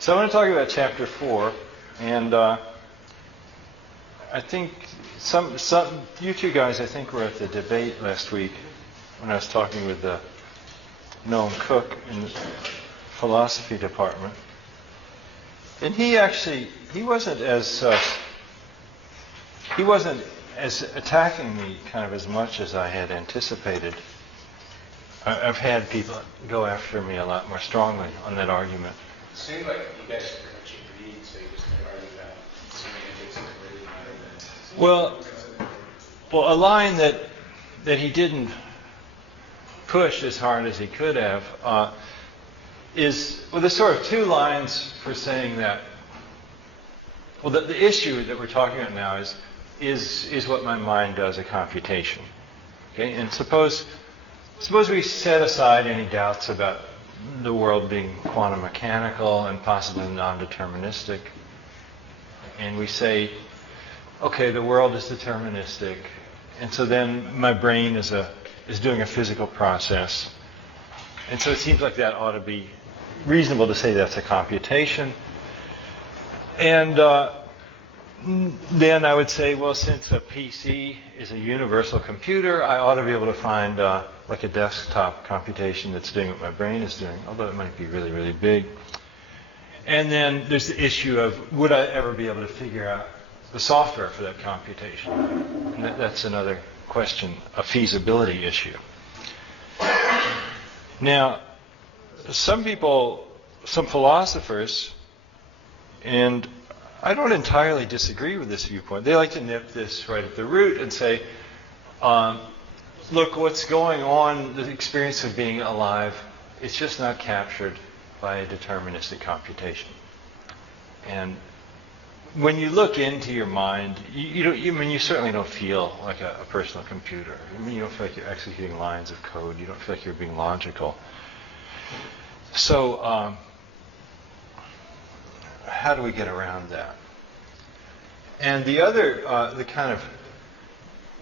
So I want to talk about chapter 4, and I think some you two guys, I think, were at the debate last week when I was talking with Noam Cook in the philosophy department, and he wasn't as attacking me kind of as much as I had anticipated. I've had people go after me a lot more strongly on that argument. It seemed like you guys pretty much agreed, so you just argue about assuming it takes a Well, a line that he didn't push as hard as he could have is, there's sort of two lines for saying that. Well, the issue that we're talking about now is what my mind does a computation. Okay, and suppose we set aside any doubts about the world being quantum mechanical and possibly non-deterministic, and we say, okay, the world is deterministic, and so then my brain is doing a physical process, and so it seems like that ought to be reasonable to say that's a computation. And then I would say, well, since a PC is a universal computer, I ought to be able to find like a desktop computation that's doing what my brain is doing, although it might be really, really big. And then there's the issue of, would I ever be able to figure out the software for that computation? And that's another question, a feasibility issue. Now, some philosophers, and I don't entirely disagree with this viewpoint. They like to nip this right at the root and say, look, what's going on, the experience of being alive, it's just not captured by a deterministic computation. And when you look into your mind, you certainly don't feel like a personal computer. You don't feel like you're executing lines of code. You don't feel like you're being logical. So, how do we get around that? And the other, the kind of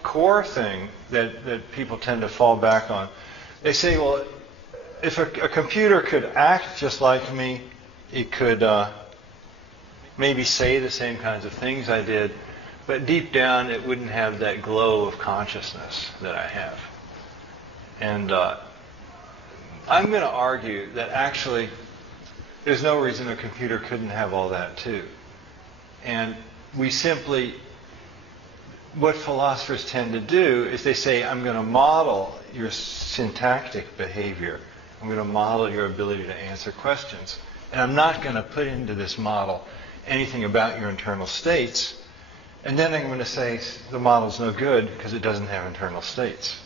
core thing that people tend to fall back on, they say, well, if a computer could act just like me, it could maybe say the same kinds of things I did, but deep down it wouldn't have that glow of consciousness that I have. And I'm going to argue that actually there's no reason a computer couldn't have all that too. And we simply, what philosophers tend to do is they say, I'm going to model your syntactic behavior. I'm going to model your ability to answer questions. And I'm not going to put into this model anything about your internal states. And then I'm going to say the model's no good because it doesn't have internal states.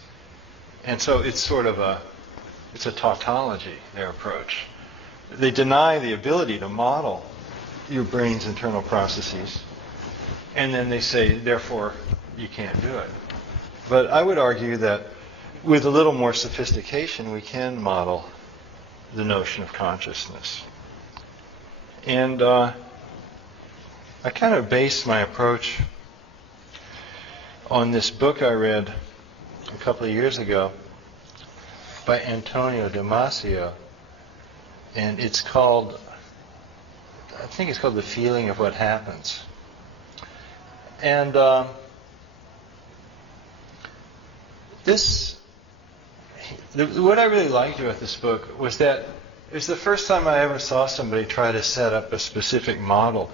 And so it's sort of it's a tautology, their approach. They deny the ability to model your brain's internal processes. And then they say, therefore, you can't do it. But I would argue that with a little more sophistication, we can model the notion of consciousness. And I kind of based my approach on this book I read a couple of years ago by Antonio Damasio. And it's called, I think it's called The Feeling of What Happens. And what I really liked about this book was that it was the first time I ever saw somebody try to set up a specific model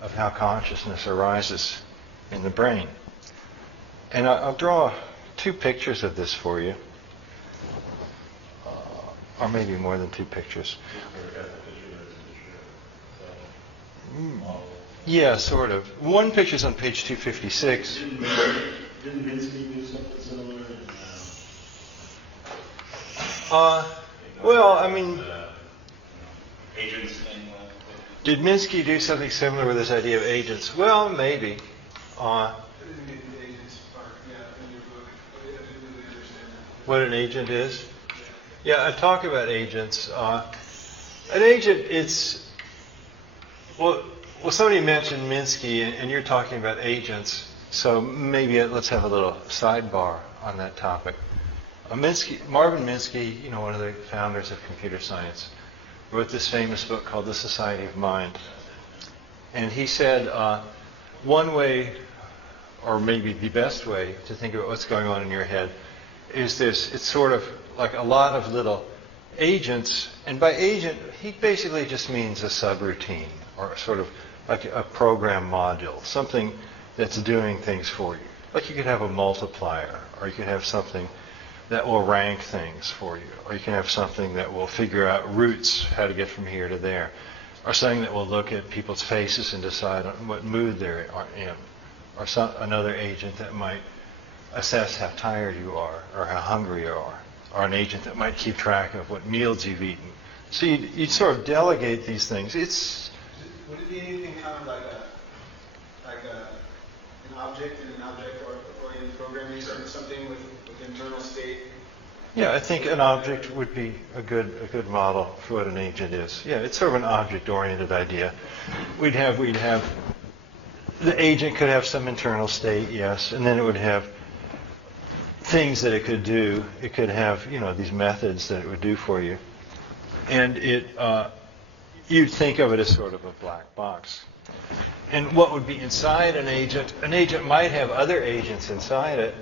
of how consciousness arises in the brain. And I'll draw two pictures of this for you. Or maybe more than two pictures. Yeah, sort of. One picture's on page 256. Didn't Minsky do something similar? Well, I mean, Agents. did Minsky do something similar with this idea of agents? Well, maybe. What an agent is? Yeah, I talk about agents. An agent, it's... Well, somebody mentioned Minsky, and you're talking about agents, so maybe let's have a little sidebar on that topic. Marvin Minsky, one of the founders of computer science, wrote this famous book called The Society of Mind. And he said one way, or maybe the best way, to think about what's going on in your head is this. It's sort of like a lot of little agents, and by agent, he basically just means a subroutine, or sort of like a program module, something that's doing things for you. Like you could have a multiplier, or you could have something that will rank things for you, or you can have something that will figure out routes, how to get from here to there, or something that will look at people's faces and decide on what mood they're in, or another agent that might assess how tired you are, or how hungry you are, or an agent that might keep track of what meals you've eaten. So you'd sort of delegate these things. Would it be anything kind of like an object and an object-oriented programming, sort of something with internal state? Yeah, I think an object would be a good model for what an agent is. Yeah, it's sort of an object-oriented idea. We'd have the agent could have some internal state, yes, and then it would have things that it could do. It could have, these methods that it would do for you, and you'd think of it as sort of a black box. And what would be inside an agent? An agent might have other agents inside it,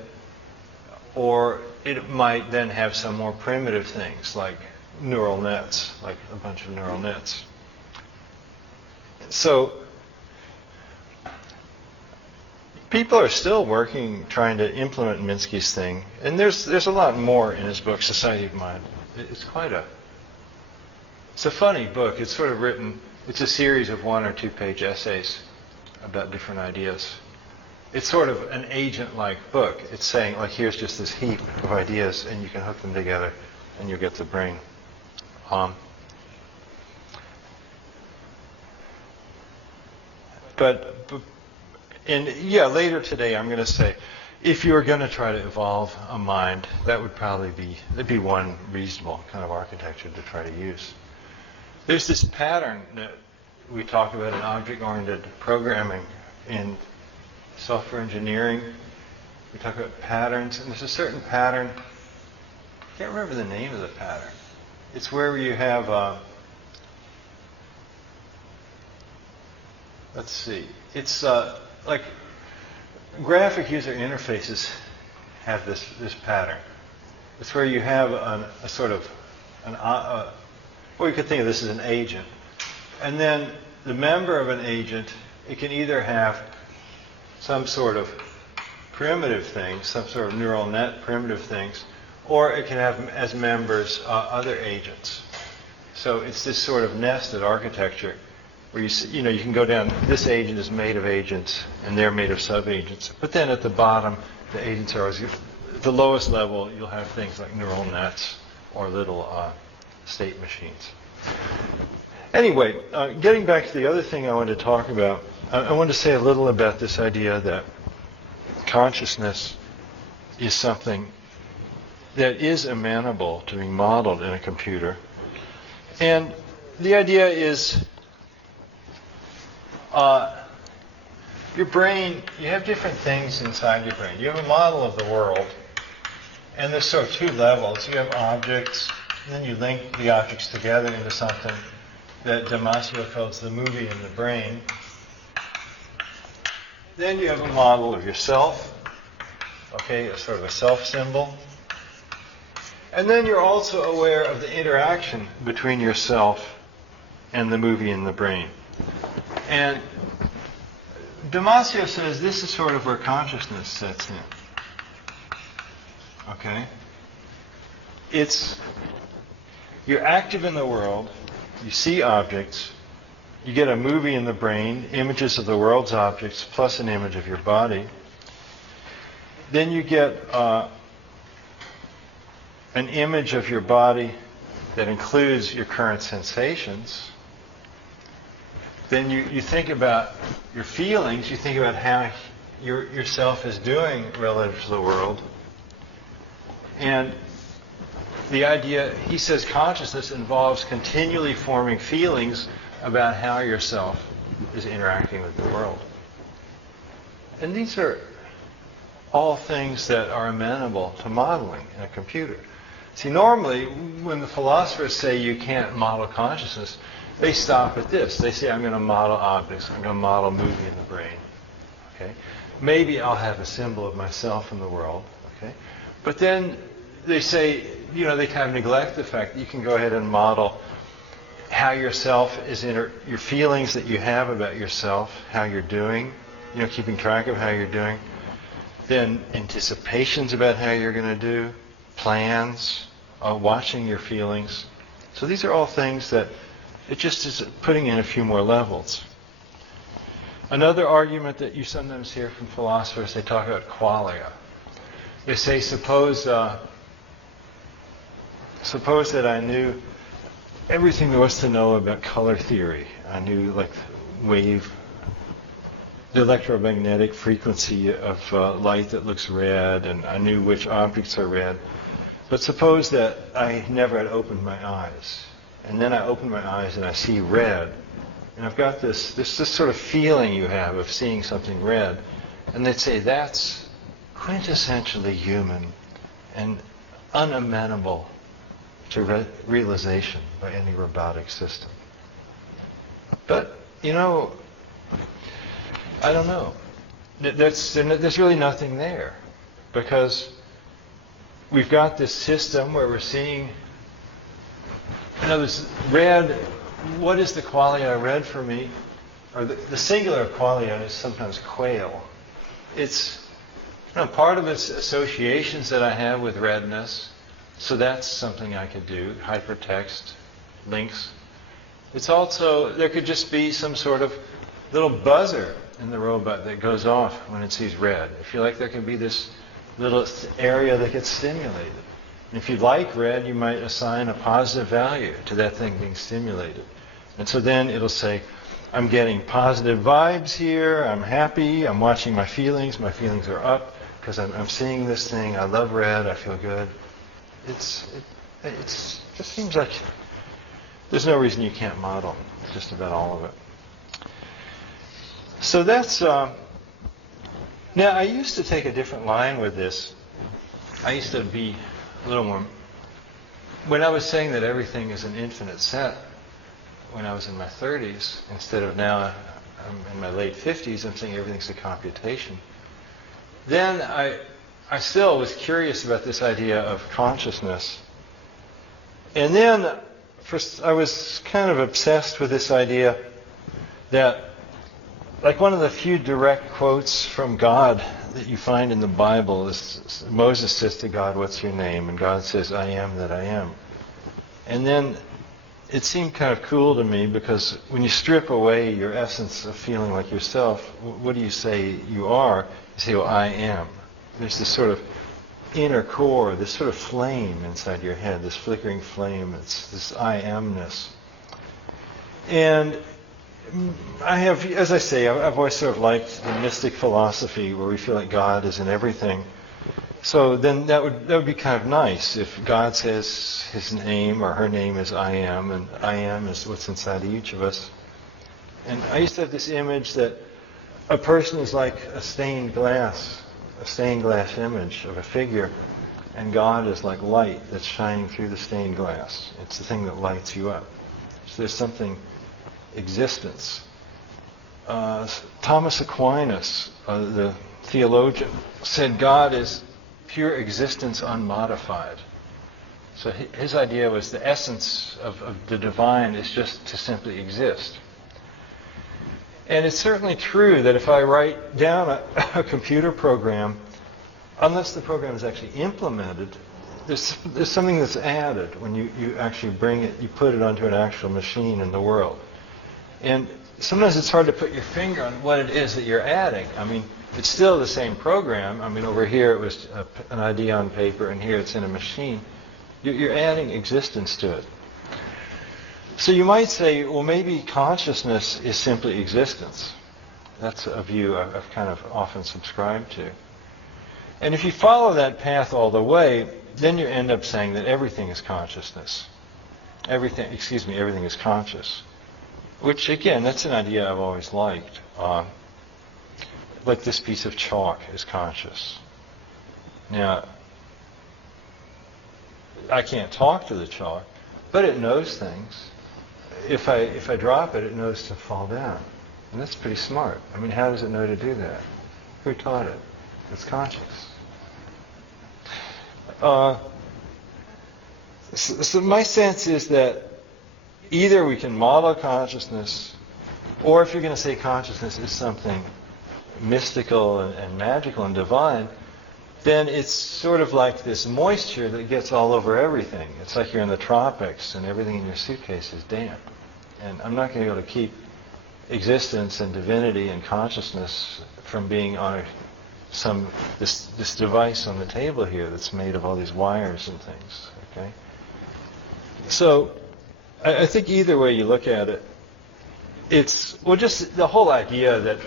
or it might then have some more primitive things like neural nets, like a bunch of neural nets. So people are still working, trying to implement Minsky's thing, and there's a lot more in his book, Society of Mind. It's a funny book. It's sort of written, it's a series of 1 or 2 page essays about different ideas. It's sort of an agent-like book. It's saying, like, here's just this heap of ideas, and you can hook them together, and you'll get the brain. Later today I'm going to say, if you were going to try to evolve a mind, that'd be one reasonable kind of architecture to try to use. There's this pattern that we talk about in object-oriented programming in software engineering. We talk about patterns, and there's a certain pattern. I can't remember the name of the pattern. It's where you have, let's see, it's like graphic user interfaces have this pattern. It's where you have a sort of well, you could think of this as an agent. And then the member of an agent, it can either have some sort of primitive things, some sort of neural net primitive things, or it can have as members other agents. So it's this sort of nested architecture where you can go down, this agent is made of agents, and they're made of sub-agents. But then at the bottom, the agents are always, at the lowest level, you'll have things like neural nets or little state machines. Anyway, getting back to the other thing I wanted to talk about, I wanted to say a little about this idea that consciousness is something that is amenable to being modeled in a computer. And the idea is your brain, you have different things inside your brain. You have a model of the world, and there's sort of 2 levels. You have objects, and then you link the objects together into something that Damasio calls the movie in the brain. Then you have a model of yourself, okay, a sort of a self symbol. And then you're also aware of the interaction between yourself and the movie in the brain. And Damasio says this is sort of where consciousness sets in. Okay? You're active in the world, you see objects, you get a movie in the brain, images of the world's objects plus an image of your body. Then you get an image of your body that includes your current sensations. Then you think about your feelings, you think about how yourself is doing relative to the world. And the idea, he says, consciousness involves continually forming feelings about how yourself is interacting with the world. And these are all things that are amenable to modeling in a computer. See, normally, when the philosophers say you can't model consciousness, they stop at this. They say, I'm going to model objects. I'm going to model moving in the brain. Okay? Maybe I'll have a symbol of myself in the world. Okay? But then they say, they kind of neglect the fact that you can go ahead and model how yourself is your feelings that you have about yourself, how you're doing, keeping track of how you're doing. Then anticipations about how you're going to do, plans, watching your feelings. So these are all things that it just is putting in a few more levels. Another argument that you sometimes hear from philosophers, they talk about qualia. They say, suppose that I knew everything there was to know about color theory. I knew the electromagnetic frequency of light that looks red, and I knew which objects are red. But suppose that I never had opened my eyes, and then I open my eyes and I see red, and I've got this sort of feeling you have of seeing something red, and they'd say that's quintessentially human and unamenable to realization by any robotic system. But, I don't know. There's really nothing there, because we've got this system where we're seeing, in other words, red. What is the qualia red for me? Or the singular qualia is sometimes quail. It's part of its associations that I have with redness. So that's something I could do, hypertext, links. It's also, there could just be some sort of little buzzer in the robot that goes off when it sees red. I feel like there could be this little area that gets stimulated. And if you like red, you might assign a positive value to that thing being stimulated. And so then it'll say, I'm getting positive vibes here, I'm happy, I'm watching my feelings are up because I'm seeing this thing, I love red, I feel good. It just seems like there's no reason you can't model just about all of it. So that's, now I used to take a different line with this. I used to be a little more, when I was saying that everything is an infinite set, when I was in my 30s, instead of now I'm in my late 50s, I'm saying everything's a computation. Then I still was curious about this idea of consciousness. And then first I was kind of obsessed with this idea that, like one of the few direct quotes from God that you find in the Bible is Moses says to God, "What's your name?" And God says, "I am that I am." And then it seemed kind of cool to me, because when you strip away your essence of feeling like yourself, what do you say you are? You say, "Well, I am." There's this sort of inner core, this sort of flame inside your head, this flickering flame. It's this I amness. And I have, as I say, I've always sort of liked the mystic philosophy where we feel like God is in everything. So then that would be kind of nice if God says his name or her name is I am, and I am is what's inside each of us. And I used to have this image that a person is like a stained glass image of a figure, and God is like light that's shining through the stained glass. It's the thing that lights you up. So there's something, existence. Thomas Aquinas, the theologian, said God is pure existence unmodified. So his idea was the essence of the divine is just to simply exist. And it's certainly true that if I write down a computer program, unless the program is actually implemented, there's something that's added when you actually bring it, you put it onto an actual machine in the world. And sometimes it's hard to put your finger on what it is that you're adding. I mean, it's still the same program. I mean, over here it was an idea on paper, and here it's in a machine. You're adding existence to it. So you might say, well, maybe consciousness is simply existence. That's a view I've kind of often subscribed to. And if you follow that path all the way, then you end up saying that everything is consciousness. Everything is conscious. Which, again, that's an idea I've always liked. Like this piece of chalk is conscious. Now, I can't talk to the chalk, but it knows things. If I drop it, it knows to fall down. And that's pretty smart. I mean, how does it know to do that? Who taught it? It's conscious. So my sense is that either we can model consciousness, or if you're going to say consciousness is something mystical and magical and divine, then it's sort of like this moisture that gets all over everything. It's like you're in the tropics and everything in your suitcase is damp. And I'm not going to be able to keep existence and divinity and consciousness from being on this device on the table here that's made of all these wires and things. Okay. So I think either way you look at it, it's just the whole idea that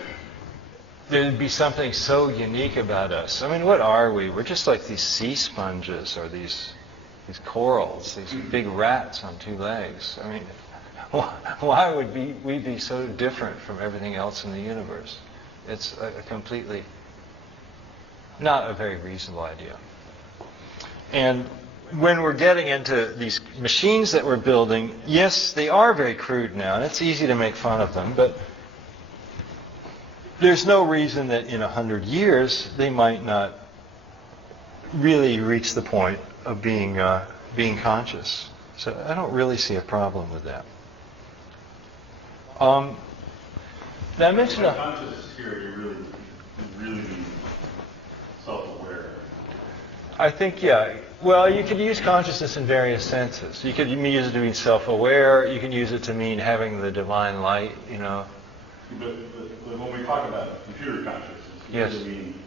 there'd be something so unique about us. I mean, what are we? We're just like these sea sponges or these corals, these big rats on two legs. I mean, why would we be so different from everything else in the universe? It's a completely not a very reasonable idea. And when we're getting into these machines that we're building, yes, they are very crude now, and it's easy to make fun of them, but there's no reason that in 100 years they might not really reach the point of being conscious. So I don't really see a problem with that. Now I mentioned By conscious here, you really mean self-aware. I think, yeah. Well, you could use consciousness in various senses. You could use it to mean self-aware. You can use it to mean having the divine light, you know. But when we talk about computer consciousness, we Yes. really mean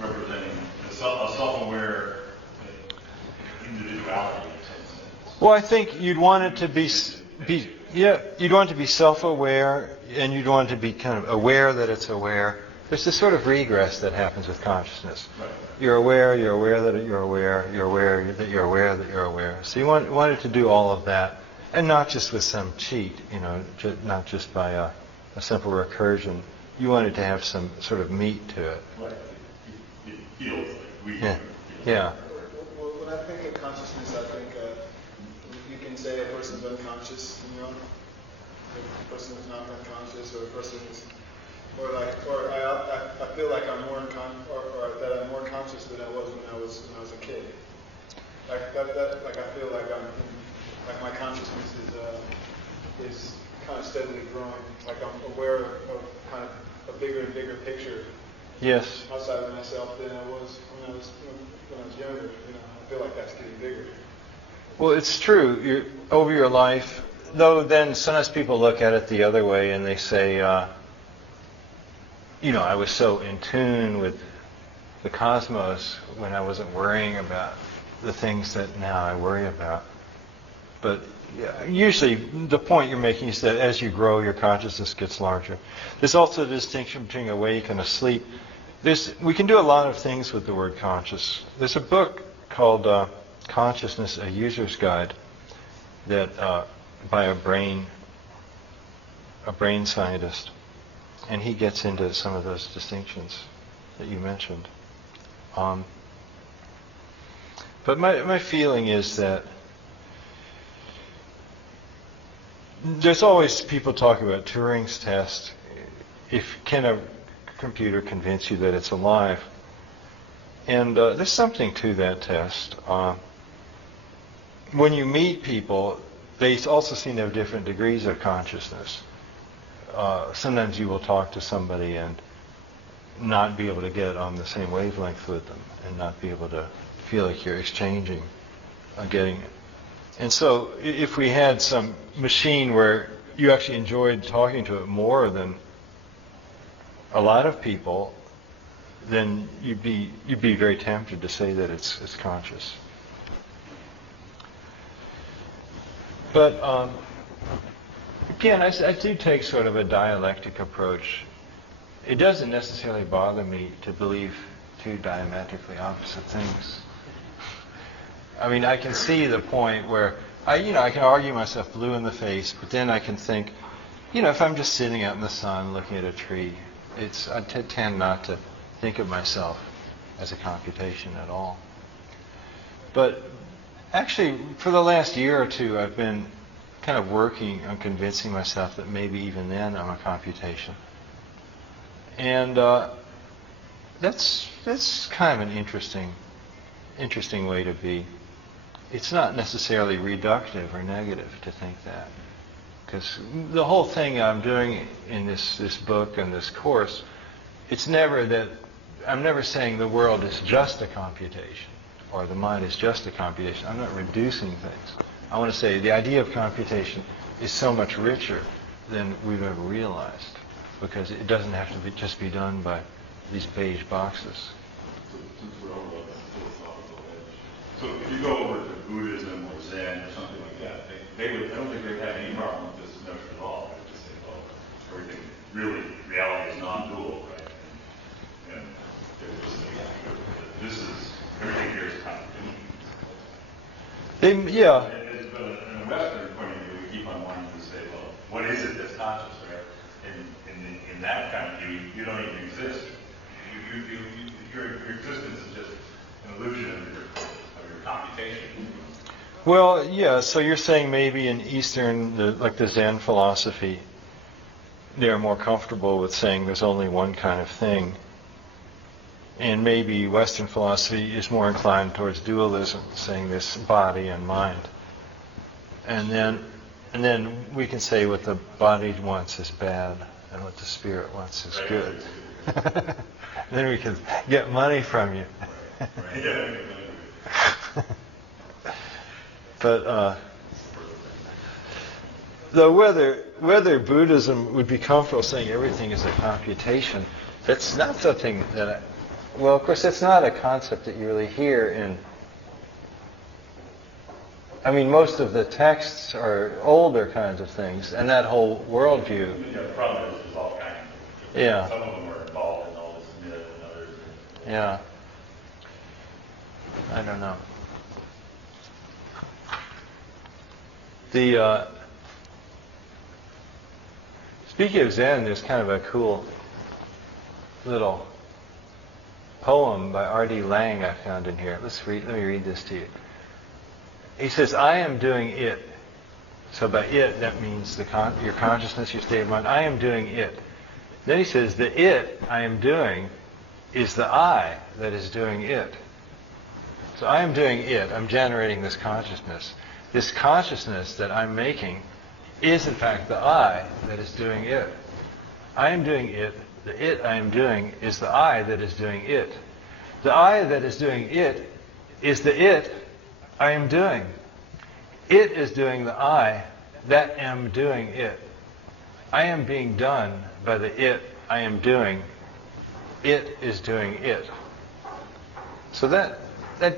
representing a self-aware individuality in some sense. Well, I think you'd want it to be you'd want it to be self-aware, and you'd want it to be kind of aware that it's aware. There's this sort of regress that happens with consciousness. Right. You're aware that you're aware that you're aware that you're aware. So you want it to do all of that, and not just with some cheat, you know, not just by a simple recursion. You want it to have some sort of meat to it. Right. It feels like we. Yeah. Yeah. Well, when I think of consciousness, I think you can say a person's unconscious, you know, a person is not unconscious, or a person is, or I feel like I'm more or that I'm more conscious than I was when I was a kid. Like I feel like like my consciousness is kind of steadily growing. Like I'm aware of kind of a bigger and bigger picture. Yes. Outside of myself than I was when I was younger. You know, I feel like that's getting bigger. Well, it's true. Over your life, though, then sometimes people look at it the other way and they say, you know, I was so in tune with the cosmos when I wasn't worrying about the things that now I worry about. But usually the point you're making is that as you grow, your consciousness gets larger. There's also a distinction between awake and asleep. We can do a lot of things with the word conscious. There's a book called Consciousness, A User's Guide, that by a brain scientist, and he gets into some of those distinctions that you mentioned. But my feeling is that there's always people talk about Turing's test. Can a computer convince you that it's alive? And there's something to that test. When you meet people, they also seem to have different degrees of consciousness. Sometimes you will talk to somebody and not be able to get on the same wavelength with them and not be able to feel like you're exchanging, getting it. And so if we had some machine where you actually enjoyed talking to it more than a lot of people, then you'd be very tempted to say that it's conscious. But again, I do take sort of a dialectic approach. It doesn't necessarily bother me to believe two diametrically opposite things. I mean, I can see the point where I can argue myself blue in the face, but then I can think, if I'm just sitting out in the sun looking at a tree, I tend not to think of myself as a computation at all. But Actually, for the last year or two, I've been kind of working on convincing myself that maybe even then I'm a computation. And that's kind of an interesting way to be. It's not necessarily reductive or negative to think that. Because the whole thing I'm doing in this book and this course, it's never that, I'm never saying the world is just a computation or the mind is just a computation. I'm not reducing things. I want to say the idea of computation is so much richer than we've ever realized, because it doesn't have to just be done by these beige boxes. Since we're over on the philosophical edge. So if you go over to Buddhism or Zen or something like that, I don't think they'd have any problem with this notion at all. They would just say, well, everything, really, reality is non-dual, right? And they would just say, this is, everything here is computation. Yeah. But in a Western point of view, we keep on wanting to say, well, what is it that's conscious, right? In that kind of view, you don't even exist. Your existence is just an illusion of your computation. Well, yeah, so you're saying maybe in Eastern, like the Zen philosophy, they're more comfortable with saying there's only one kind of thing. And maybe Western philosophy is more inclined towards dualism, saying this body and mind. And then we can say what the body wants is bad and what the spirit wants is good. Then we can get money from you. But though whether Buddhism would be comfortable saying everything is a computation, that's not something that well, of course, that's not a concept that you really hear in. I mean, most of the texts are older kinds of things, and that whole worldview. Yeah, the problem is there's all kinds of. Yeah. Some of them are involved in all this myth and others. Yeah. I don't know. Speaking of Zen, there's kind of a cool little poem by R.D. Laing I found in here. Let me read this to you. He says, I am doing it. So by it, that means your consciousness, your state of mind. I am doing it. Then he says, the it I am doing is the I that is doing it. So I am doing it. I'm generating this consciousness. This consciousness that I'm making is in fact the I that is doing it. I am doing it. The it I am doing is the I that is doing it. The I that is doing it is the it I am doing. It is doing the I that am doing it. I am being done by the it I am doing. It is doing it. So that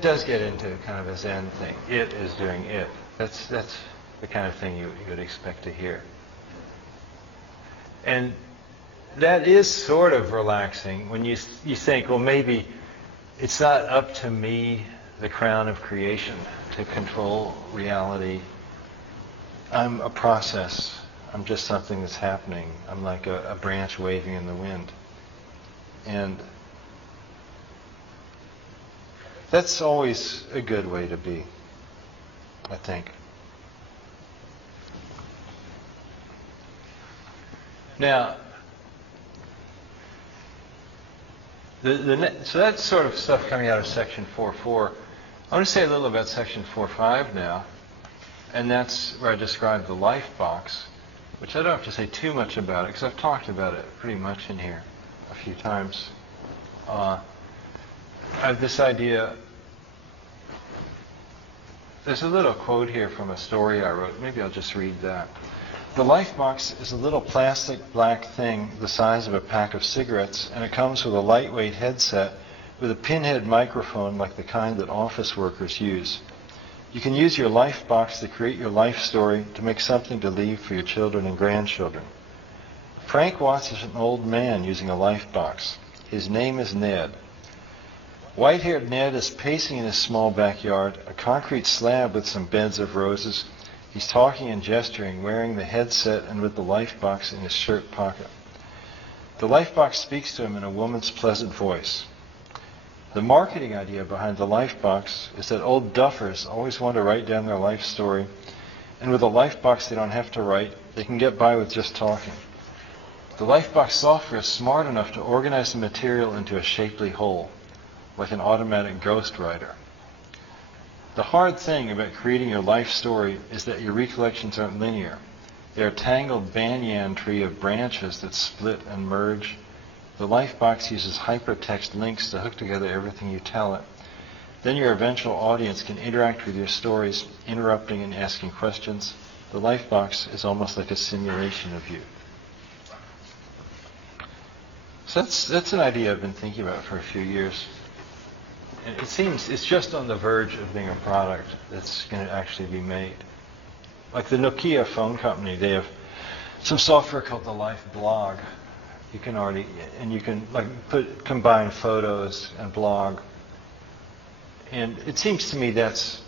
does get into kind of a Zen thing. It is doing it. That's the kind of thing you would expect to hear. And that is sort of relaxing when you think, well, maybe it's not up to me, the crown of creation, to control reality. I'm a process. I'm just something that's happening. I'm like a branch waving in the wind. And that's always a good way to be, I think. Now, so that's sort of stuff coming out of section 4.4. I want to say a little about section 4.5 now, and that's where I describe the life box, which I don't have to say too much about it because I've talked about it pretty much in here a few times. I have this idea. There's a little quote here from a story I wrote. Maybe I'll just read that. The life box is a little plastic black thing the size of a pack of cigarettes, and it comes with a lightweight headset with a pinhead microphone like the kind that office workers use. You can use your life box to create your life story, to make something to leave for your children and grandchildren. Frank Watts is an old man using a life box. His name is Ned. White-haired Ned is pacing in his small backyard, a concrete slab with some beds of roses. He's talking and gesturing, wearing the headset and with the life box in his shirt pocket. The life box speaks to him in a woman's pleasant voice. The marketing idea behind the Lifebox is that old duffers always want to write down their life story, and with a Lifebox they don't have to write, they can get by with just talking. The Lifebox software is smart enough to organize the material into a shapely whole, like an automatic ghostwriter. The hard thing about creating your life story is that your recollections aren't linear. They're a tangled banyan tree of branches that split and merge. The Lifebox uses hypertext links to hook together everything you tell it. Then your eventual audience can interact with your stories, interrupting and asking questions. The Lifebox is almost like a simulation of you. So that's an idea I've been thinking about for a few years. And it seems it's just on the verge of being a product that's going to actually be made. Like the Nokia phone company, they have some software called the Life Blog. You can like combine photos and blog. And it seems to me that's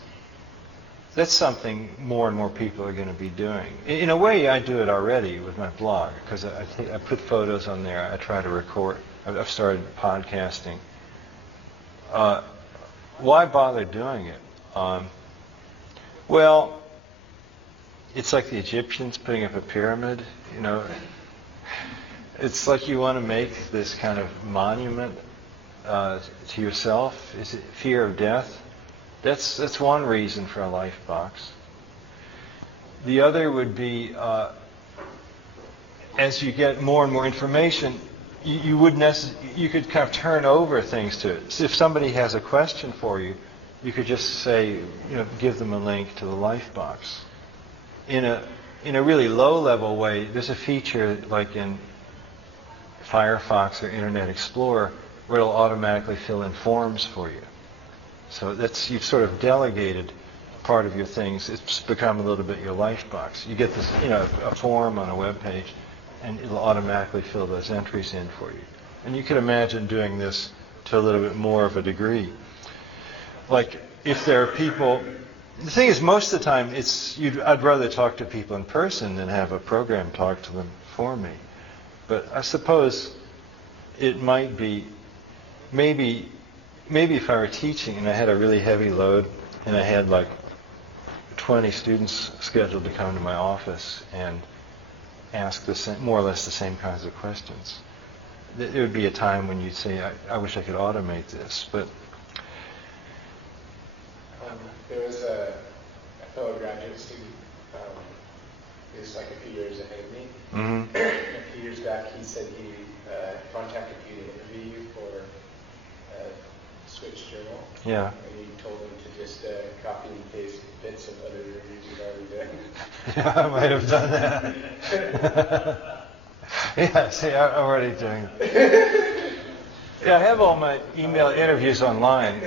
something more and more people are going to be doing. In a way, I do it already with my blog, because I put photos on there. I try to record. I've started podcasting. Why bother doing it? Well, it's like the Egyptians putting up a pyramid, you know. It's like you want to make this kind of monument to yourself. Is it fear of death? That's one reason for a Lifebox. The other would be, as you get more and more information, you could kind of turn over things to it. So if somebody has a question for you, you could just say, give them a link to the Lifebox. In a really low-level way, there's a feature like in Firefox or Internet Explorer where it'll automatically fill in forms for you. So you've sort of delegated part of your things. It's become a little bit your Lifebox. You get this, a form on a web page, and it'll automatically fill those entries in for you. And you can imagine doing this to a little bit more of a degree. Like if there are people, the thing is, most of the time, I'd rather talk to people in person than have a program talk to them for me. But I suppose it might be, maybe if I were teaching and I had a really heavy load and I had like 20 students scheduled to come to my office and ask more or less the same kinds of questions, there would be a time when you'd say, I wish I could automate this. But there was a fellow graduate student who's like a few years ahead of me. Mm-hmm. A few years back, he said he contacted you to interview you for Switch Journal. Yeah. And you told him to just copy and paste bits of other interviews you've already done. Yeah, I might have done that. Yeah, see, I'm already doing it. Yeah, I have all my email interviews online.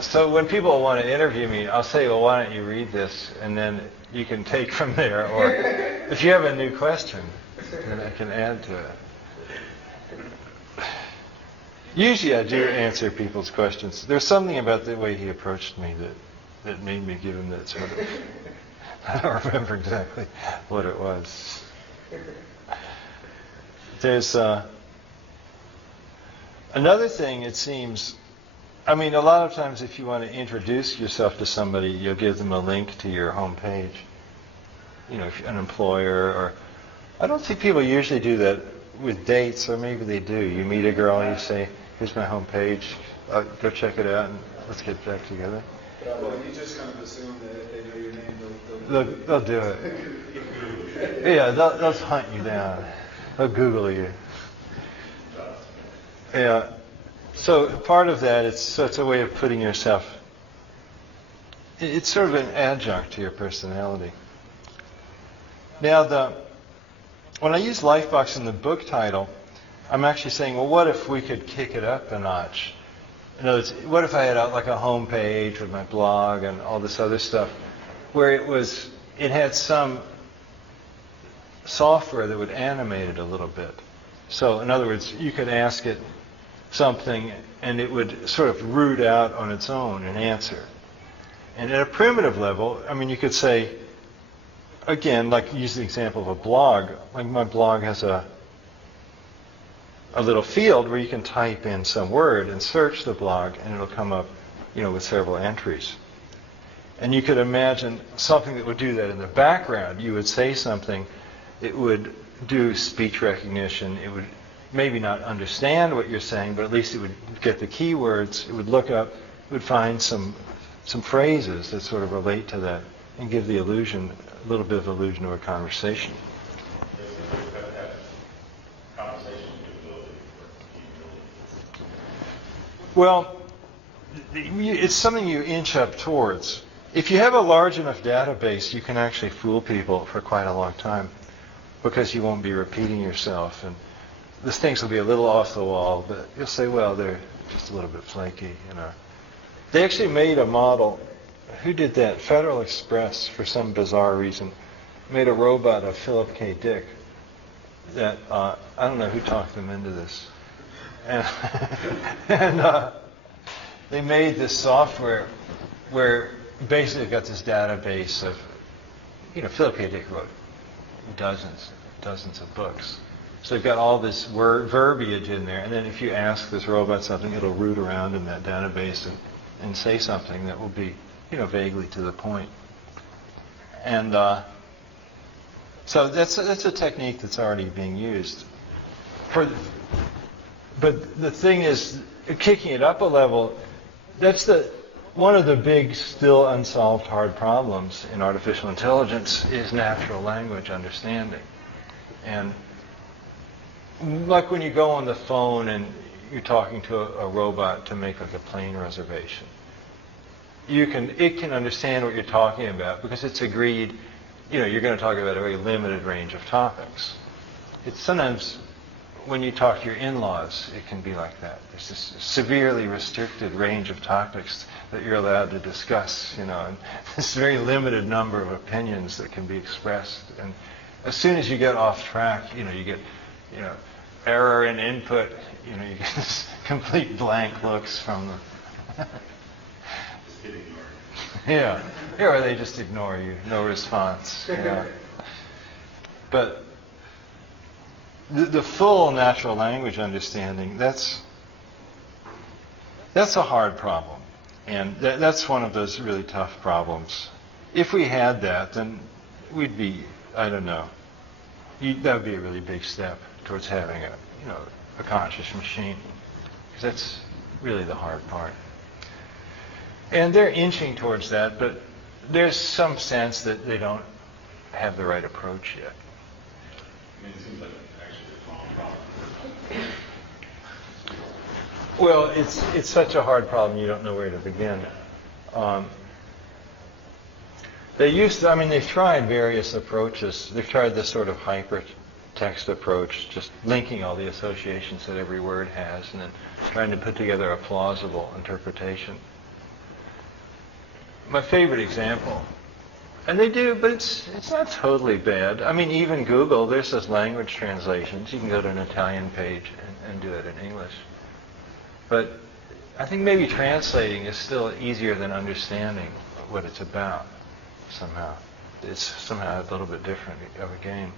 So when people want to interview me, I'll say, well, why don't you read this? And then you can take from there. Or if you have a new question, then I can add to it. Usually I do answer people's questions. There's something about the way he approached me that made me give him that sort of... I don't remember exactly what it was. There's another thing, it seems... I mean, a lot of times if you want to introduce yourself to somebody, you'll give them a link to your home page. If you're an employer, or... I don't think people usually do that with dates, or maybe they do. You meet a girl, you say, here's my home page, go check it out, and let's get back together. Well, you just kind of assume that if they know your name, They'll do it. Yeah, they'll hunt you down. They'll Google you. Yeah. So part of that, it's a way of putting yourself, it's sort of an adjunct to your personality. Now, when I use Lifebox in the book title, I'm actually saying, well, what if we could kick it up a notch? In other words, what if I had like a home page with my blog and all this other stuff, where it had some software that would animate it a little bit. So in other words, you could ask it something and it would sort of root out on its own an answer. And at a primitive level, I mean, you could say, again, like use the example of a blog. Like my blog has a a little field where you can type in some word and search the blog, and it'll come up, with several entries. And you could imagine something that would do that in the background. You would say something, it would do speech recognition, it would maybe not understand what you're saying, but at least it would get the keywords, it would look up, it would find some phrases that sort of relate to that and give the illusion, a little bit of illusion of a conversation. Well, it's something you inch up towards. If you have a large enough database, you can actually fool people for quite a long time because you won't be repeating yourself. And these things will be a little off the wall, but you'll say, well, they're just a little bit flaky, They actually made a model. Who did that? Federal Express, for some bizarre reason, made a robot of Philip K. Dick that, I don't know who talked them into this. And they made this software where basically you've got this database of, Philip K. Dick wrote dozens of books. So they've got all this verbiage in there, and then if you ask this robot something, it'll root around in that database and say something that will be, vaguely to the point. And so that's a technique that's already being used. But the thing is, kicking it up a level, that's one of the big, still unsolved hard problems in artificial intelligence is natural language understanding. And like when you go on the phone and you're talking to a robot to make like a plane reservation, it can understand what you're talking about because it's agreed, you're going to talk about a very limited range of topics. It's sometimes when you talk to your in-laws, it can be like that. There's this severely restricted range of topics that you're allowed to discuss, and this very limited number of opinions that can be expressed. And as soon as you get off track, you get, error in input, you get this complete blank looks from the... Yeah, or they just ignore you, no response. But the full natural language understanding, that's a hard problem. And that's one of those really tough problems. If we had that, then we'd be, I don't know, that would be a really big step towards having a conscious machine. Because that's really the hard part. And they're inching towards that, but there's some sense that they don't have the right approach yet. It seems like actually a small problem. Well, it's such a hard problem you don't know where to begin. They've tried various approaches. They've tried this sort of hypertext approach, just linking all the associations that every word has, and then trying to put together a plausible interpretation. My favorite example, and they do, but it's not totally bad. Even Google, there's those language translations. You can go to an Italian page and do it in English. But I think maybe translating is still easier than understanding what it's about, somehow. It's somehow a little bit different of a game.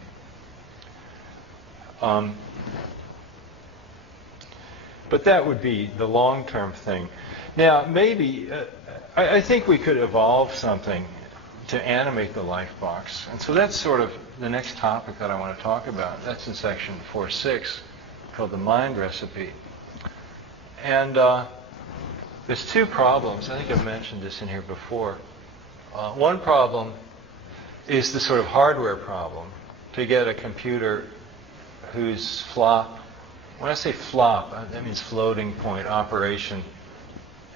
But that would be the long-term thing. Now, maybe, I think we could evolve something to animate the life box. And so that's sort of the next topic that I want to talk about. That's in section 4.6, called the mind recipe. And there's two problems. I think I've mentioned this in here before. One problem is the sort of hardware problem. To get a computer whose flop, when I say flop, that means floating point operation,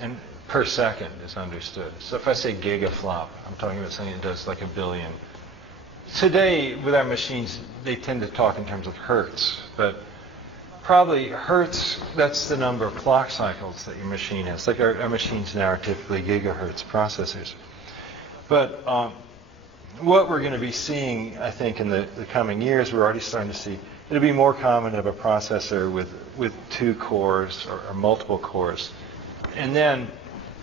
and per second is understood. So if I say gigaflop, I'm talking about something that does like 1 billion. Today, with our machines, they tend to talk in terms of hertz, but probably hertz, that's the number of clock cycles that your machine has. Like our machines now are typically gigahertz processors. But what we're going to be seeing, I think, in the coming years, we're already starting to see, it'll be more common to have a processor with 2 cores or multiple cores. And then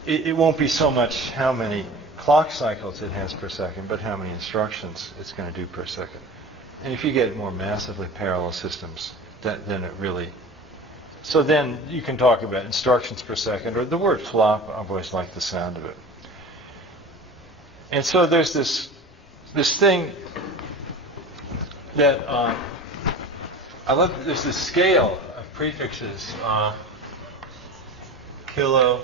it won't be so much how many clock cycles it has per second, but how many instructions it's going to do per second. And if you get more massively parallel systems, then it really So then you can talk about instructions per second, or the word flop. I've always liked the sound of it. And so there's this thing that I love. There's this scale of prefixes: kilo,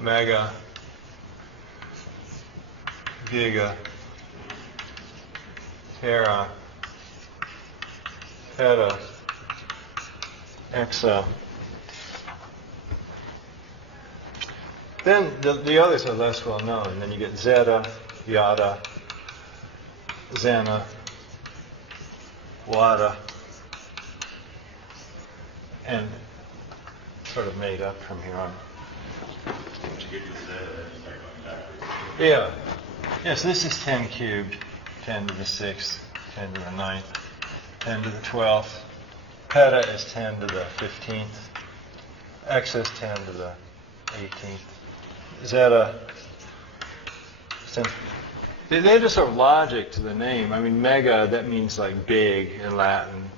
mega, giga, tera, peta, exa. Then the others are less well known. And then you get zeta, yada, zana, wada, and sort of made up from here on. Once you get to zeta, then you start going backwards. Yeah. Yes, this is 10 cubed, 10 to the 6th, 10 to the 9th, 10 to the 12th. Peta is 10 to the 15th. Exa is 10 to the 18th. Zeta is 10. They have a sort of logic to the name. I mean, mega, that means like big in Latin.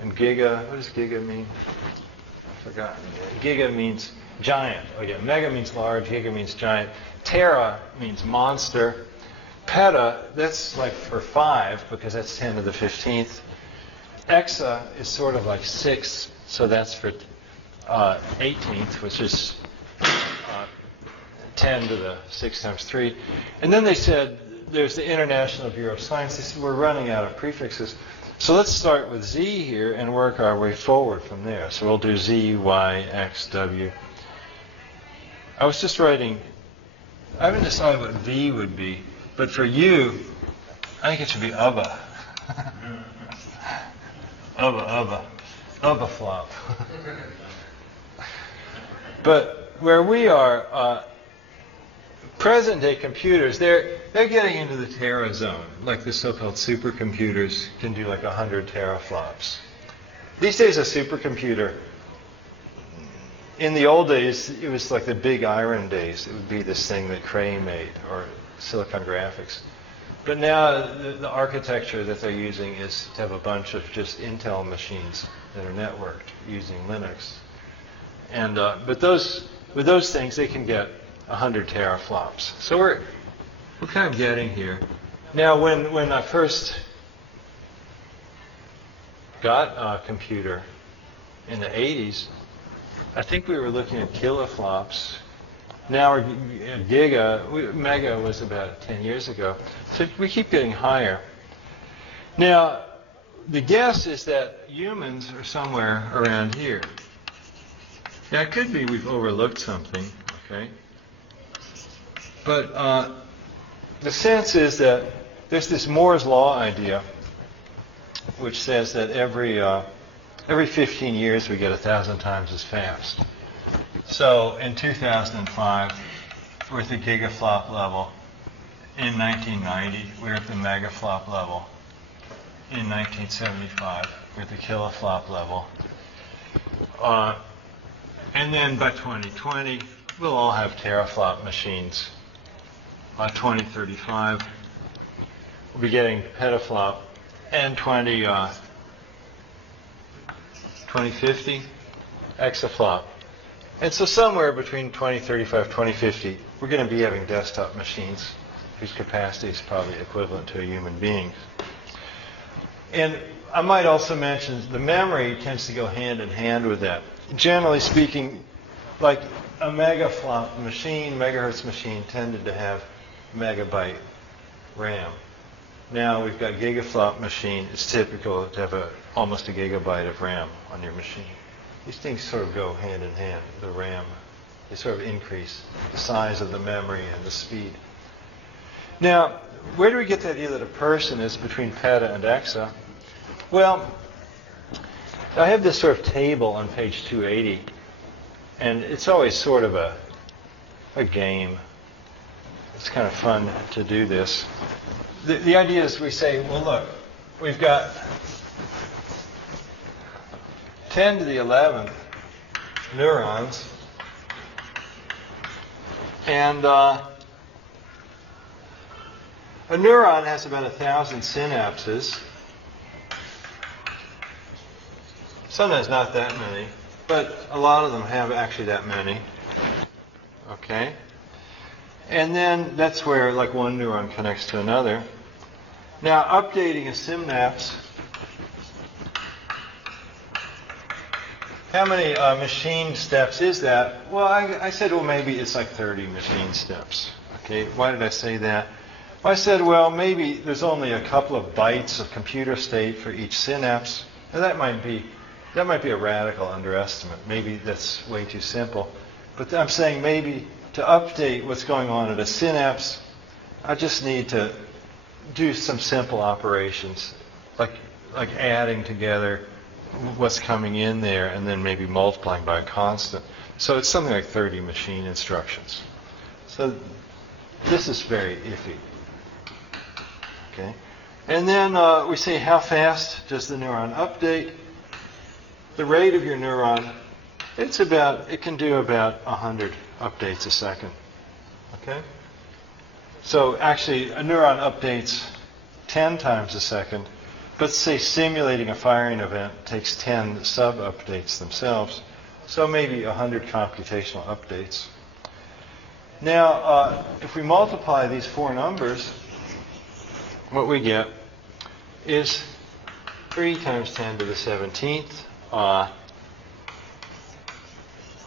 And giga, what does giga mean? I've forgotten. Giga means giant. Oh yeah, mega means large, giga means giant. Tera means monster. Peta, that's like for 5, because that's 10 to the 15th. Exa is sort of like 6, so that's for 18th, which is 10 to the 6 times 3. And then they said, there's the International Bureau of Science. They said, we're running out of prefixes. So let's start with Z here and work our way forward from there. So we'll do Z, Y, X, W. I was just writing, I haven't decided what V would be, but for U, I think it should be UBBA. UBBA flop. But where we are, present-day computers, they're getting into the tera zone, like the so-called supercomputers can do like 100 teraflops. These days, a supercomputer, in the old days, it was like the big iron days. It would be this thing that Cray made, or Silicon Graphics. But now, the architecture that they're using is to have a bunch of just Intel machines that are networked using Linux. And but with those things, they can get 100 teraflops. So we're kind of getting here. Now, when I first got a computer in the 80s, I think we were looking at kiloflops. Now we're at giga. Mega was about 10 years ago. So we keep getting higher. Now, the guess is that humans are somewhere around here. Now, it could be we've overlooked something, okay? But the sense is that there's this Moore's law idea, which says that every 15 years we get 1,000 times as fast. So in 2005, we're at the gigaflop level. In 1990, we're at the megaflop level. In 1975, we're at the kiloflop level. And then by 2020, we'll all have teraflop machines. By 2035, we'll be getting petaflop. And 2050, exaflop. And so somewhere between 2035 and 2050, we're going to be having desktop machines whose capacity is probably equivalent to a human being. And I might also mention the memory tends to go hand in hand with that. Generally speaking, like a megaflop machine, megahertz machine, tended to have megabyte RAM. Now we've got gigaflop machine. It's typical to have almost a gigabyte of RAM on your machine. These things sort of go hand in hand, the RAM. They sort of increase the size of the memory and the speed. Now, where do we get the idea that a person is between peta and exa? Well, I have this sort of table on page 280, and it's always sort of a game. It's kind of fun to do this. The idea is we say, well, look, we've got 10 to the 11th neurons, and a neuron has about 1,000 synapses. Sometimes not that many, but a lot of them have actually that many. Okay? And then that's where like one neuron connects to another. Now, updating a synapse. How many machine steps is that? Well, I said, well, maybe it's like 30 machine steps. Okay, why did I say that? Well, I said, well, maybe there's only a couple of bytes of computer state for each synapse. Now, that might be a radical underestimate. Maybe that's way too simple. But I'm saying maybe to update what's going on at a synapse, I just need to do some simple operations, like adding together what's coming in there and then maybe multiplying by a constant. So it's something like 30 machine instructions. So this is very iffy. Okay? And then we say, how fast does the neuron update? The rate of your neuron, it can do about 100 updates a second. Okay? So actually, a neuron updates 10 times a second. But say simulating a firing event takes 10 sub-updates themselves. So maybe 100 computational updates. Now, if we multiply these four numbers, what we get is 3 times 10 to the 17th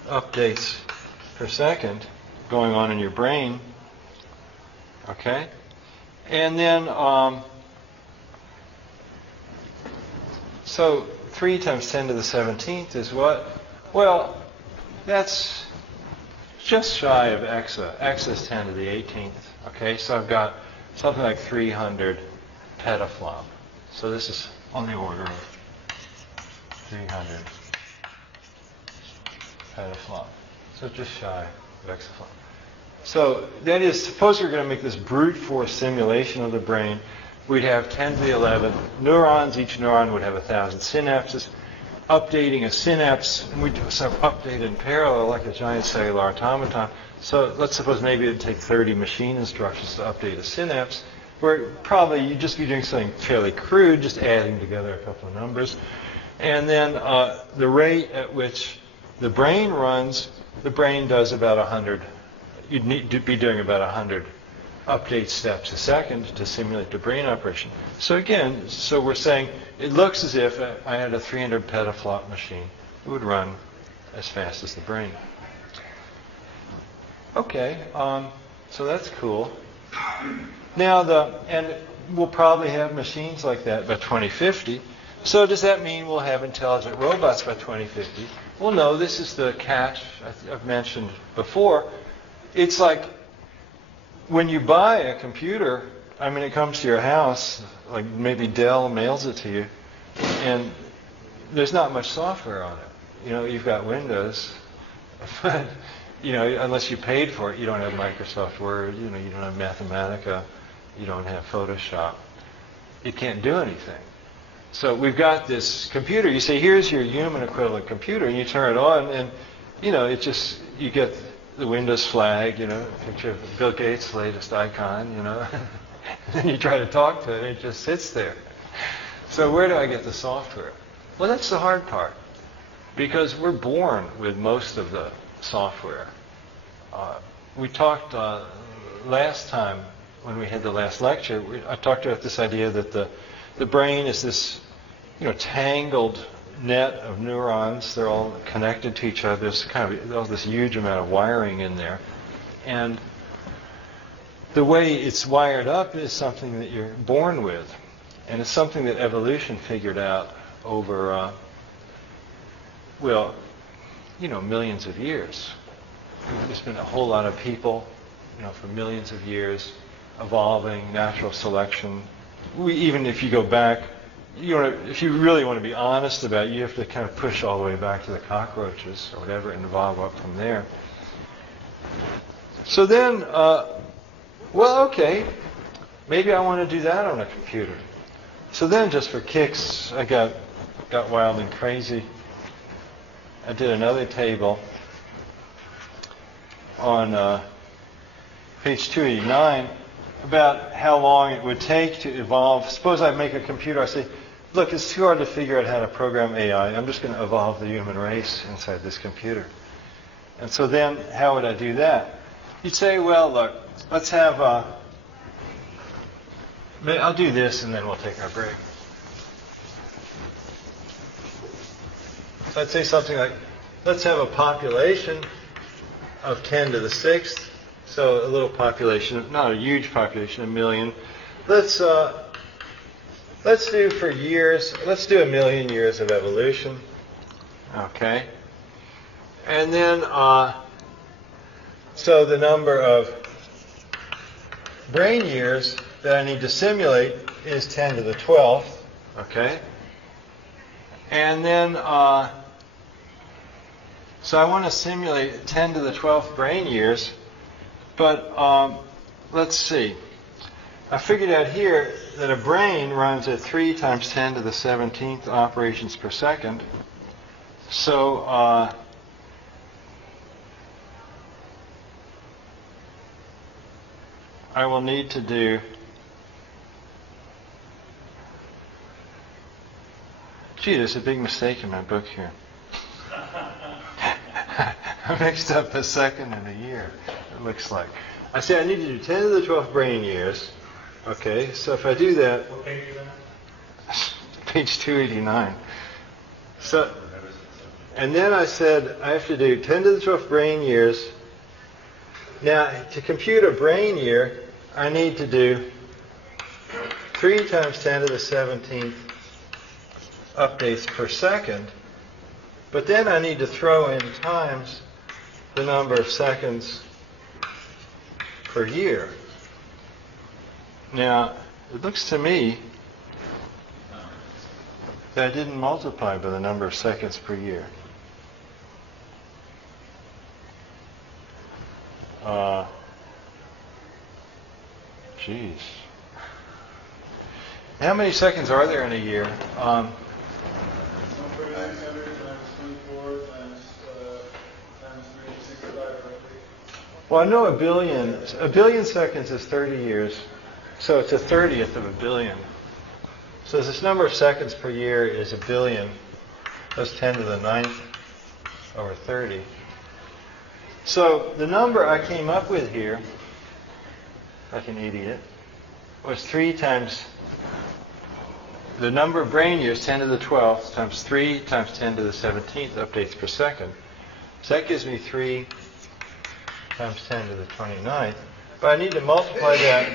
updates per second going on in your brain. Okay? And then, so 3 times 10 to the 17th is what? Well, that's just shy of exa. Exa is 10 to the 18th. Okay, so I've got something like 300 petaflop. So this is on the order of 300 petaflop. So just shy of exaflop. So that is, suppose we're going to make this brute force simulation of the brain. We'd have 10 to the 11th neurons. Each neuron would have 1,000 synapses. Updating a synapse, we do some update in parallel like a giant cellular automaton. So let's suppose maybe it'd take 30 machine instructions to update a synapse, where probably you'd just be doing something fairly crude, just adding together a couple of numbers. And then the rate at which the brain runs, the brain does about 100. You'd need to be doing about 100 update steps a second to simulate the brain operation. So again, so we're saying it looks as if I had a 300 petaflop machine. It would run as fast as the brain. Okay, so that's cool. Now and we'll probably have machines like that by 2050. So does that mean we'll have intelligent robots by 2050? Well, no, this is the catch I've mentioned before. It's like when you buy a computer, I mean, it comes to your house, like maybe Dell mails it to you, and there's not much software on it. You know, you've got Windows, but, you know, unless you paid for it, you don't have Microsoft Word, you know, you don't have Mathematica, you don't have Photoshop. It can't do anything. So we've got this computer. You say, here's your human equivalent computer, and you turn it on, and, you know, it just, you get the Windows flag, you know, picture of Bill Gates' latest icon, you know. And you try to talk to it, and it just sits there. So where do I get the software? Well, that's the hard part, because we're born with most of the software. We talked last time when we had the last lecture. I talked about this idea that the brain is this, you know, tangled net of neurons. They're all connected to each other. There's kind of all this huge amount of wiring in there, and the way it's wired up is something that you're born with, and it's something that evolution figured out over, well, you know, millions of years. There's been a whole lot of people, you know, for millions of years, evolving, natural selection. Even if you go back, if you really want to be honest about it, you have to kind of push all the way back to the cockroaches or whatever and evolve up from there. So then, well, okay, maybe I want to do that on a computer. So then, just for kicks, I got wild and crazy. I did another table on page 289 about how long it would take to evolve. Suppose I make a computer, I say, look, it's too hard to figure out how to program AI. I'm just going to evolve the human race inside this computer. And so then, how would I do that? You'd say, well, look, let's have I'll do this and then we'll take our break. So I'd say something like, let's have a population of 10 to the 6th. So a little population, not a huge population, 1 million. Let's do for years, let's do 1 million years of evolution. Okay. And then, so the number of brain years that I need to simulate is 10 to the 12th. Okay. And then, so I want to simulate 10 to the 12th brain years, but let's see. I figured out here that a brain runs at 3 times 10 to the 17th operations per second. So I will need to do, gee, there's a big mistake in my book here. I mixed up a second and a year, it looks like. I say I need to do 10 to the 12th brain years. Okay, so if I do that, What page is that? page 289. So, and then I said I have to do 10 to the 12th brain years. Now, to compute a brain year, I need to do 3 times 10 to the 17th updates per second. But then I need to throw in times the number of seconds per year. Now, it looks to me that I didn't multiply by the number of seconds per year. Geez. How many seconds are there in a year? 3600 times 24 times 365 roughly. Well, I know a billion seconds is 30 years, so it's a 30th of a billion. So this number of seconds per year is 1 billion. That's 10 to the 9th over 30. So the number I came up with here, like an idiot, was 3 times the number of brain years, 10 to the 12th, times 3 times 10 to the 17th updates per second. So that gives me 3 times 10 to the 29th. But I need to multiply that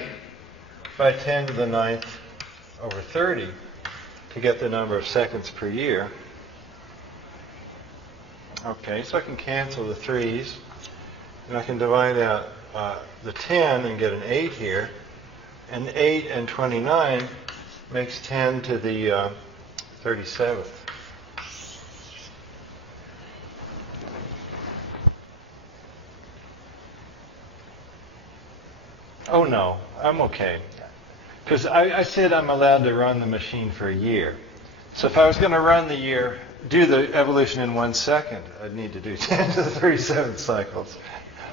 by 10 to the 9th over 30 to get the number of seconds per year. Okay, so I can cancel the 3's. And I can divide out the 10 and get an 8 here. And 8 and 29 makes 10 to the 37th. Oh no, I'm okay. Because I said I'm allowed to run the machine for a year. So if I was going to run the year, do the evolution in 1 second, I'd need to do 10 to the 37th cycles.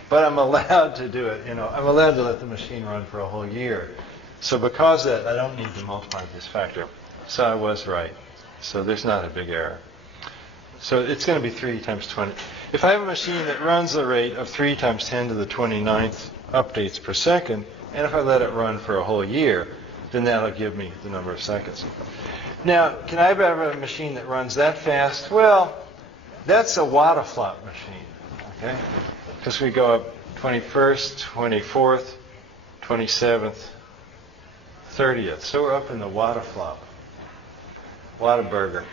But I'm allowed to do it, I'm allowed to let the machine run for a whole year. So because of that, I don't need to multiply this factor. So I was right. So there's not a big error. So it's going to be 3 times 20. If I have a machine that runs the rate of 3 times 10 to the 29th updates per second, and if I let it run for a whole year, then that'll give me the number of seconds. Now, can I have a machine that runs that fast? Well, that's a wattaflop machine, okay? Because we go up 21st, 24th, 27th, 30th. So we're up in the wattaflop. Whataburger.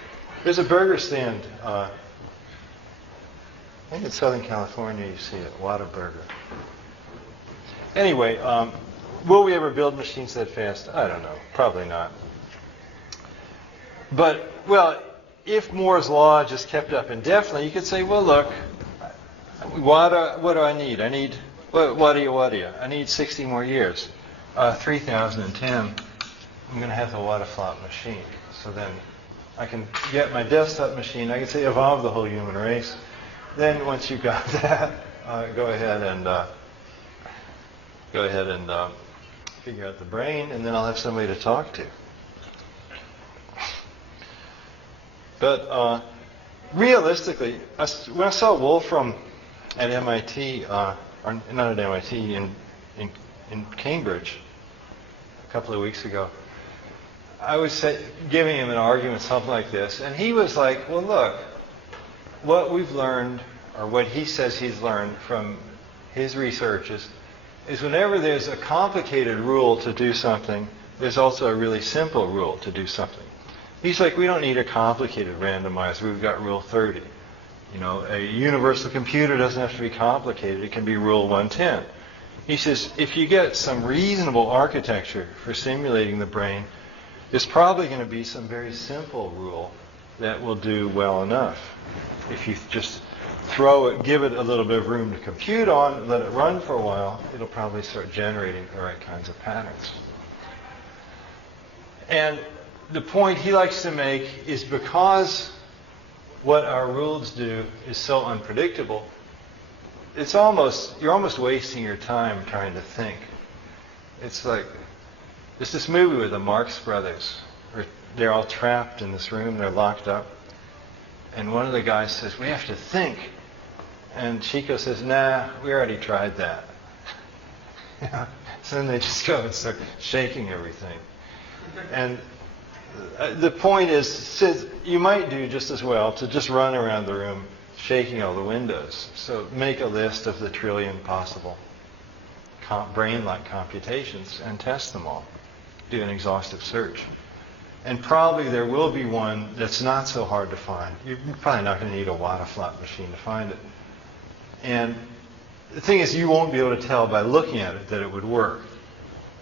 There's a burger stand, I think in Southern California you see it, Whataburger. Anyway, will we ever build machines that fast? I don't know. Probably not. But, well, if Moore's law just kept up indefinitely, you could say, well, look, what do I need? I need, what do you? I need 60 more years. 3010, I'm going to have the wattaflop machine. So then I can get my desktop machine. I can say evolve the whole human race. Then once you've got that, go ahead and figure out the brain, and then I'll have somebody to talk to. But realistically, when I saw Wolfram at MIT, or not at MIT, in Cambridge a couple of weeks ago, I was giving him an argument, something like this, and he was like, well, look, what we've learned, or what he says he's learned from his researches, is whenever there's a complicated rule to do something, there's also a really simple rule to do something. He's like, we don't need a complicated randomizer. We've got Rule 30. You know, a universal computer doesn't have to be complicated. It can be Rule 110. He says, if you get some reasonable architecture for simulating the brain, there's probably going to be some very simple rule that will do well enough. If you just give it a little bit of room to compute on, let it run for a while, it'll probably start generating the right kinds of patterns. And the point he likes to make is because what our rules do is so unpredictable, you're almost wasting your time trying to think. It's like, there's this movie with the Marx Brothers, where they're all trapped in this room, they're locked up, and one of the guys says, we have to think. And Chico says, nah, we already tried that. So then they just go and start shaking everything. And the point is, you might do just as well to just run around the room shaking all the windows. So make a list of the trillion possible brain-like computations and test them all. Do an exhaustive search. And probably there will be one that's not so hard to find. You're probably not going to need a watt-a-flop machine to find it. And the thing is, you won't be able to tell by looking at it that it would work.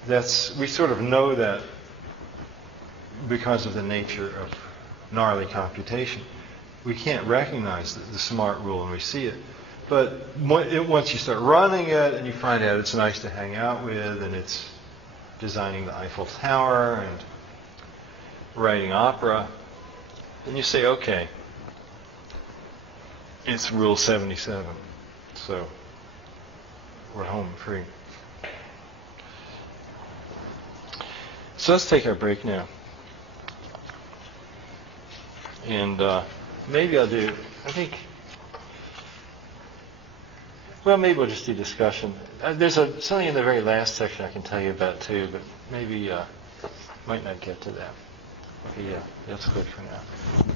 We sort of know that because of the nature of gnarly computation. We can't recognize the smart rule when we see it. But once you start running it and you find out it's nice to hang out with, and it's designing the Eiffel Tower and writing opera, then you say, okay, it's Rule 77. So we're home free. So let's take our break now. And maybe maybe we'll just do discussion. There's something in the very last section I can tell you about too, but maybe might not get to that. Yeah, that's good for now.